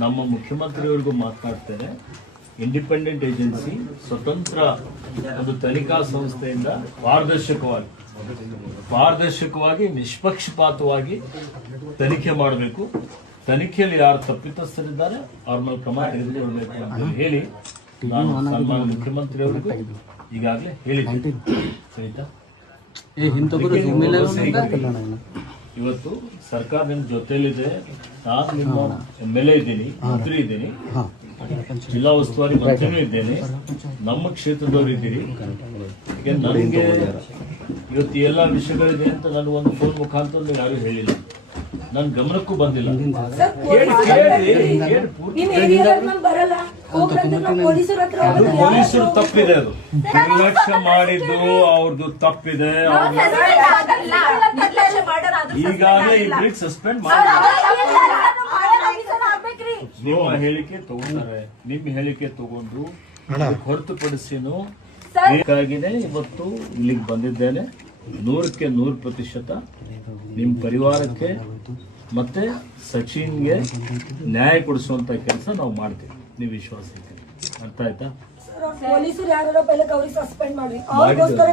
ನಮ್ಮ ಮುಖ್ಯಮಂತ್ರಿಯವರಿಗೂ ಮಾತನಾಡ್ತೇನೆ. Independent agency ಸ್ವತಂತ್ರ ಒಂದು ತನಿಖಾ ಸಂಸ್ಥೆಯಿಂದ ಪಾರದರ್ಶಕವಾಗಿ ಪಾರದರ್ಶಕವಾಗಿ ನಿಷ್ಪಕ್ಷಪಾತವಾಗಿ ತನಿಖೆ ಮಾಡಬೇಕು. ತನಿಖೆಯಲ್ಲಿ ಯಾರು ತಪ್ಪಿತಸ್ಥರಿದ್ದಾರೆ ಅವ್ರ ಮೇಲೆ ಕ್ರಮ ತೆಗೆದುಕೊಳ್ಬೇಕು ಅಂತ ಹೇಳಿ ನಾನು ಸನ್ಮಾನ್ಯ ಮುಖ್ಯಮಂತ್ರಿಯವರಿಗೂ ಈಗಾಗಲೇ ಹೇಳಿದ್ದೀನಿ ಸರಿತಾ? ಇವತ್ತು ಸರ್ಕಾರ ನಿಮ್ ಜೊತೆಲಿದೆ. ನಾನು ನಿಮ್ಮ ಎಂ ಎಲ್ ಎ ಇದ್ದೀನಿ ಮಂತ್ರಿ ಇದ್ದೀನಿ. ಜಿಲ್ಲಾ ಉಸ್ತುವಾರಿ ಮಂತ್ರಿನೂ ಇದ್ದೇನೆ. ನಮ್ಮ ಕ್ಷೇತ್ರದವ್ರು ಇದ್ದೀರಿ. ಈಗ ನನಗೆ ಇವತ್ತು ಎಲ್ಲ ವಿಷಯಗಳಿದೆ ಅಂತ ನಾನು ಒಂದು ಫೋನ್ ಮುಖಾಂತರ ನೀವು ಯಾರು ಹೇಳಿಲ್ಲ. ನನ್ನ ಗಮನಕ್ಕೂ ಬಂದಿಲ್ಲ. ಪೊಲೀಸರ ತಪ್ಪಿದೆ ಅದು. ನಿರ್ಲಕ್ಷ್ಯ ಮಾಡಿದ್ದು ಅವ್ರದ್ದು ತಪ್ಪಿದೆ. ಈಗಾಗಲೇ ಇಬ್ಬರಿಗೆ ಸಸ್ಪೆಂಡ್ ಮಾಡಿ ನಿಮ್ಮ ಹೇಳಿಕೆ ತಗೊಂಡ್ರೆ ನಿಮ್ಮ ಹೇಳಿಕೆ ತಗೊಂಡು ಹೊರತುಪಡಿಸಿನೂ ಇವತ್ತು ಇಲ್ಲಿಗೆ ಬಂದಿದ್ದೇನೆ. ನೂರಕ್ಕೆ ನೂರು ಪ್ರತಿಶತ ನಿಮ್ಮ ಪರಿವಾರಕ್ಕೆ ಮತ್ತೆ ಸಚಿನ್ಗೆ ನ್ಯಾಯ ಕೊಡಿಸುವಂತ ಕೆಲಸ ನಾವು ಮಾಡ್ತೀವಿ. ನೀವು ವಿಶ್ವಾಸ ಅರ್ಥ ಆಯ್ತಾ? ಪೊಲೀಸರು ಯಾರು ಅವ್ರಿಗೆ ಸಸ್ಪೆಂಡ್ ಮಾಡಿ ಅವ್ರಿಗೋಸ್ಕರ